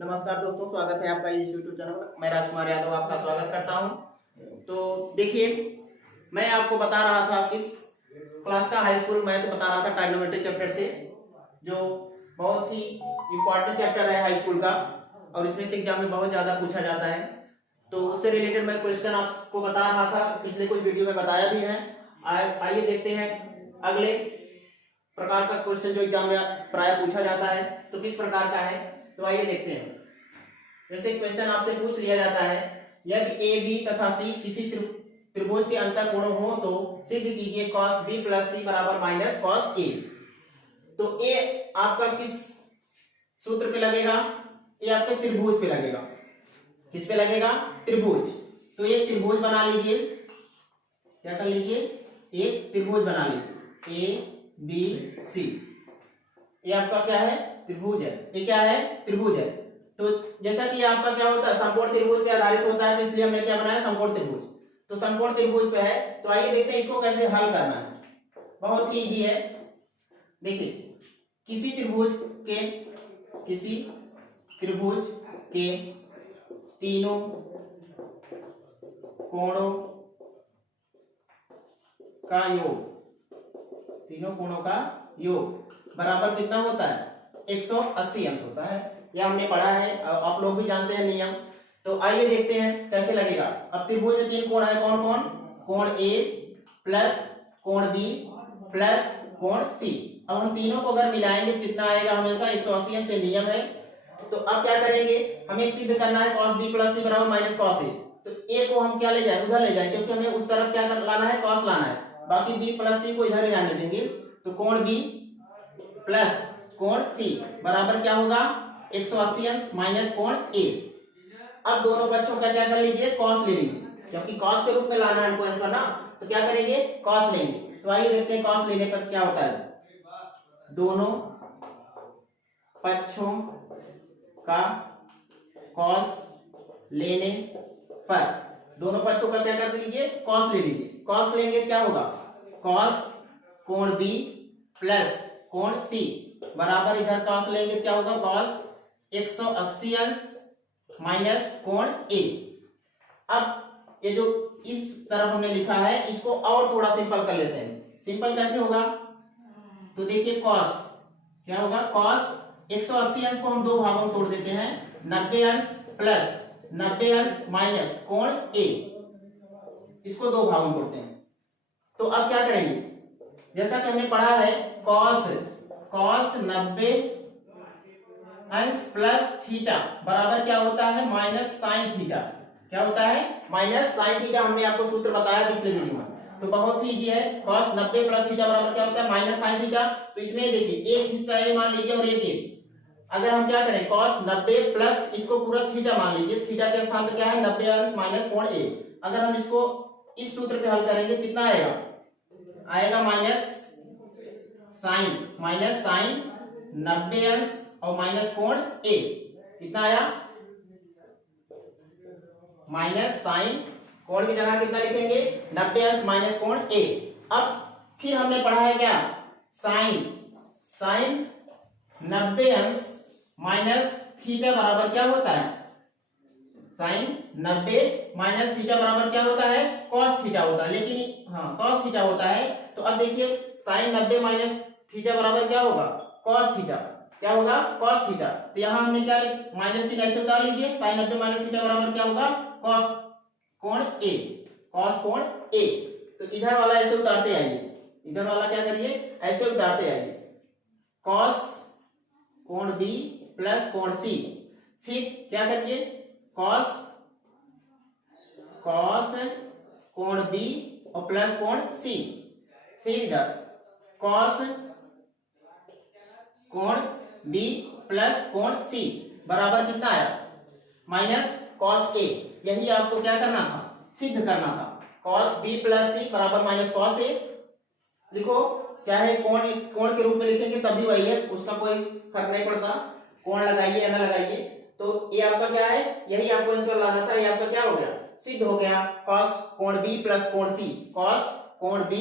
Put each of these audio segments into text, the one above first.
नमस्कार दोस्तों, स्वागत है आपका इस यूट्यूब चैनल पर। मैं राजकुमार यादव आपका स्वागत करता हूं। तो देखिए, मैं आपको बता रहा था किस क्लास का हाई स्कूल मैथ बता रहा था ट्राइगोनोमेट्री चैप्टर से, जो बहुत ही इंपॉर्टेंट चैप्टर है हाई स्कूल का और इसमें से एग्जाम में बहुत ज़्यादा पूछा जाता है। तो उससे रिलेटेड मैं क्वेश्चन आपको बता रहा था, पिछले कुछ वीडियो में बताया भी है। आइए देखते हैं अगले प्रकार का क्वेश्चन जो एग्जाम में प्राय पूछा जाता है, तो किस प्रकार का है। तो आइए देखते हैं। जैसे क्वेश्चन आपसे पूछ लिया जाता है, यदि ए बी तथा सी किसी त्रिभुज के अंतःकोण हो तो सिद्ध कीजिए cos b प्लस सी बराबर माइनस cos a। तो ए आपका किस सूत्र पे लगेगा? ये आपके त्रिभुज पे लगेगा। किस पे लगेगा? त्रिभुज। तो एक त्रिभुज बना लीजिए। क्या कर लीजिए? एक त्रिभुज बना लीजिए, ए बी सी। ये आपका क्या है? त्रिभुज है। ये क्या है? त्रिभुज है। तो जैसा कि आपका क्या होता है, समकोण त्रिभुज पे आधारित होता है, तो इसलिए हमने क्या बनाया? समकोण त्रिभुज। तो समकोण त्रिभुज पे है, तो आइए देखते हैं इसको कैसे हल करना है। बहुत ही इजी है। देखिए, किसी त्रिभुज के तीनों कोणों का योग, तीनों कोणों का योग बराबर कितना होता है? 180 अंश होता है। यह हमने पढ़ा है, आप लोग भी जानते हैं नियम। तो आइए देखते हैं कैसे लगेगा। अब त्रिभुज में तीन कोण है, कौन कौन? कोण ए प्लस कोण बी प्लस कोण सी। अब हम तीनों को अगर मिलाएंगे कितना आएगा? हमेशा 180 अंश से नियम है। तो अब क्या करेंगे, हमें सिद्ध करना है cos b प्लस सी बराबर माइनस cos a। तो a को हम क्या ले जाए? उधर ले जाए, क्योंकि हमें उस तरफ क्या लाना है? cos लाना है। बाकी b प्लस सी को इधर ही रहने देंगे। तो कोण b प्लस कोण c बराबर क्या होगा? 180 अंश माइनस कोण a। अब दोनों पक्षों का क्या कर लीजिए? cos ले लीजिए, क्योंकि cos के रूप में लाना है हमको आंसर ना। तो क्या करेंगे? cos लेंगे। तो आइए देखते हैं cos लेने पर क्या होता है। दोनों पक्षों का cos लेने पर, दोनों पक्षों का क्या कर लीजिए? cos ले लीजिए। cos लेंगे क्या होगा? cos कोण b प्लस कोण c बराबर, इधर cos लेंगे क्या होगा? cos 180 अंश माइनस कोण a। अब ये जो इस तरफ हमने लिखा है, इसको और थोड़ा सिंपल कर लेते हैं। सिंपल कैसे होगा? तो देखिए, cos क्या होगा? cos 180 अंश को हम दो भागों में तोड़ देते हैं, 90 अंश प्लस 90 अंश माइनस कोण a, इसको दो भागों में तोड़ते हैं। तो अब क्या करेंगे? जैसा कि हमने पढ़ा है, cos 90 अंश प्लस थीटा बराबर क्या होता है? Minus sine theta. क्या होता है? Minus sine theta. हमने आपको सूत्र बताया पिछले वीडियो में। तो बहुत ही इजी है। cos 90 प्लस थीटा बराबर क्या होता है? Minus sine theta. तो इसमें देखिए, एक हिस्सा ए मान लीजिए और एक अगर हम क्या करें, cos 90 प्लस इसको पूरा थीटा मान लीजिए। थीटा के स्थान पे क्या है? 90 अंश माइनस कोण a। अगर हम इसको इस सूत्र पे हल करेंगे, कितना आएगा? आएगा माइनस साइन 90 अंश और माइनस कोण a। कितना आया? माइनस साइन, कोण की जगह कितना लिखेंगे? 90 अंश माइनस कोण a। अब फिर हमने पढ़ा है क्या? साइन 90 अंश माइनस थीटा बराबर क्या होता है? साइन 90 माइनस थीटा बराबर क्या होता है? cos थीटा होता है। लेकिन हाँ, cos थीटा होता है। तो अब देखिए, साइन 90 माइनस थीटा बराबर क्या होगा? cos theta. क्या होगा? cos theta. तो यहाँ हमने क्या माइनस चिन्ह ऐसे उतार लीजिए, साइन 90 माइनस थीटा बराबर क्या होगा? cos कोण a, cos कोण a। तो इधर वाला ऐसे उतारते आइए, इधर वाला क्या करिए? ऐसे उतारते आइए, cos कोण b प्लस कोण c। फिर क्या करिए? cos कोण b और प्लस कोण c। फिर इधर cos कोण b प्लस कोण c बराबर कितना आया? Minus cos a। यही आपको क्या करना था? सिद्ध करना था। cos b प्लस c बराबर माइनस cos a लिखो। चाहे कोण के रूप में लिखेंगे तब भी वही है, उसका कोई फर्क नहीं पड़ता, कोण लगाइए या ना लगाइए। तो ये आपका क्या है? यही आपको आंसर लाना था। ये आपका क्या हो गया? सिद्ध हो गया। cos कोण b प्लस कोण c, cos कोण b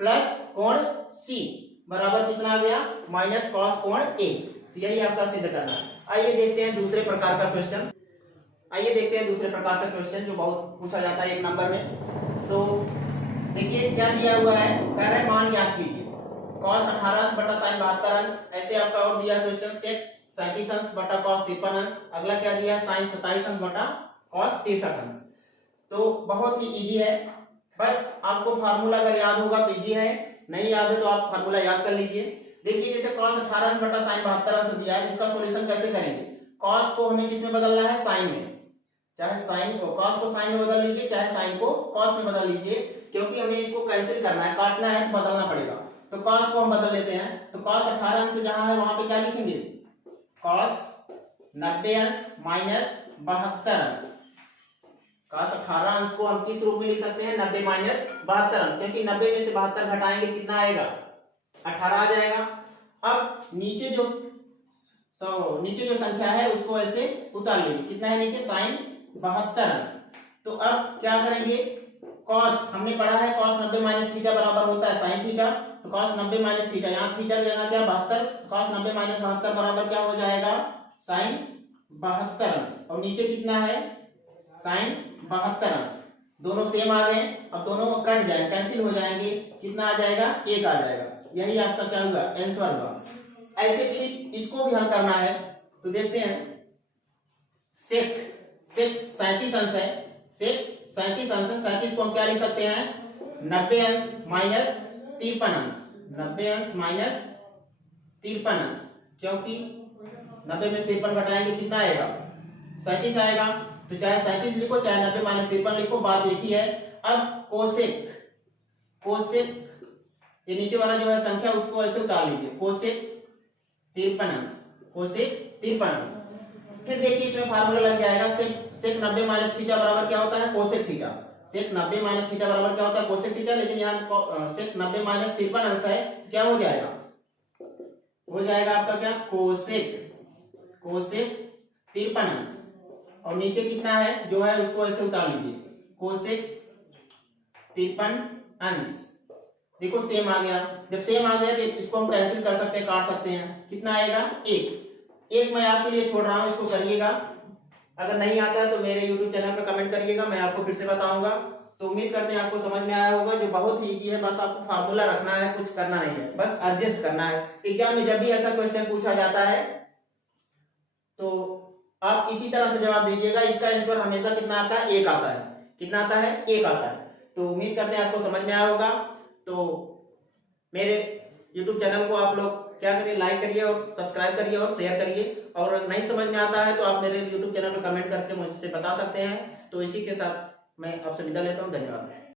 प्लस कोण c बराबर कितना आ गया? माइनस cos कोण a। तो यही आपका सिद्ध करना है। आइए देखते हैं दूसरे प्रकार का क्वेश्चन। आइए देखते हैं दूसरे प्रकार का क्वेश्चन जो बहुत पूछा जाता है 1 नंबर में। तो देखिए क्या दिया हुआ है, कह रहे मान याद कीजिए cos 18 अंश बटा sin 72 अंश। ऐसे आपका और दिया क्वेश्चन sec 37 अंश बटा cos 53 अंश। अगला क्या दिया sin 27 अंश बटा cos 63 अंश। तो बहुत ही इजी है, बस आपको फार्मूला अगर याद होगा तो इजी है, नहीं याद है तो आप फार्मूला याद कर लीजिए। देखिए जैसे cos 18 अंश बटा sin 72 अंश दिया है, इसका सॉल्यूशन कैसे करेंगे। cos को हमें किस में बदलना है, sin में। चाहे sin को cos को sin में बदल लीजिए, चाहे sin को cos में बदल लीजिए, क्योंकि हमें इसको कैंसिल करना है, काटना है तो बदलना पड़ेगा। तो cos को हम बदल लेते हैं, तो cos 18 अंश जहां है वहां पे क्या लिखेंगे, cos 90 अंश माइनस 72 अंश। cos 18 अंश को हम किस रूप में लिख सकते हैं, 90 माइनस 72 अंश, क्योंकि 90 में से 72 घटाएंगे कितना आएगा, 18 आ जाएगा। अब नीचे जो संख्या है उसको ऐसे उतार लीजिए, कितना है नीचे, sin 72 अंश। तो अब क्या करेंगे, cos हमने पढ़ा है cos 90 माइनस थीटा बराबर होता है sin थीटा। तो cos 90 माइनस थीटा, यहाँ थीटा की जगह क्या 72, cos 90 माइनस 72 बराबर क्या हो जाएगा, sin 72 अंश। और नीचे कितना है, sin 72 अंश। दोनों सेम आ गए, अब दोनों कट जाएंगे, कैंसिल हो जाएंगे, कितना आ जाएगा, 1 आ जाएगा। यही आपका क्या हुआ, आंसर हुआ। ऐसे ठीक इसको भी हल करना है, तो देखते हैं। sec 37 अंश है, sec 37 अंश है, 37 को हम क्या लिख सकते हैं, 90 अंश माइनस 53 अंश, 90 अंश माइनस 53 अंश, क्योंकि 90 में से 53 घटाएंगे कितना आएगा, 37 आएगा। तो चाहे 37 लिखो चाहे 90 माइनस 53 लिखो, बात एक ही है। अब कोसेक ये नीचे वाला जो है संख्या उसको ऐसे उतार लीजिए, कोसेक 53 अंश, कोसेक 53 अंश। फिर देखिए इसमें फार्मूला लग जाएगा, सेक 90 माइनस थीटा बराबर क्या होता है, कोसेक थीटा। सेक 90 माइनस थीटा बराबर क्या होता है, कोसेक थीटा। लेकिन यहाँ सेक 90 माइनस 53 अंश है, तो क्या हो जाएगा, हो जाएगा आपका क्या, कोसेक 53 अंश। और नीचे कितना है जो है उसको ऐसे उतार लीजिए, कोसेक 53 अंश। देखो सेम आ गया, जब सेम आ गया तो इसको हम कैंसिल कर सकते हैं, काट सकते हैं, कितना आएगा, 1 मैं आपके लिए छोड़ रहा हूं, इसको करिएगा। अगर नहीं आता है तो मेरे YouTube चैनल पर कमेंट करिएगा, मैं आपको फिर से बताऊंगा। तो उम्मीद करते हैं आपको समझ में आया होगा, जो बहुत ही इजी है, बस आपको फार्मूला रखना है, कुछ करना नहीं है, बस एडजस्ट करना है। एग्जाम में जब भी ऐसा क्वेश्चन पूछा जाता है तो आप इसी तरह से जवाब दीजिएगा। इसका आंसर हमेशा कितना आता है, 1 आता है। कितना आता है, 1 आता है। तो उम्मीद करते हैं आपको समझ में आया होगा। तो मेरे YouTube चैनल को आप लोग क्या करिए, लाइक करिए और सब्सक्राइब करिए और शेयर करिए। और नहीं समझ में आता है तो आप मेरे YouTube चैनल पर कमेंट करके मुझसे बता सकते हैं। तो इसी के साथ मैं आपसे विदा लेता हूँ, धन्यवाद।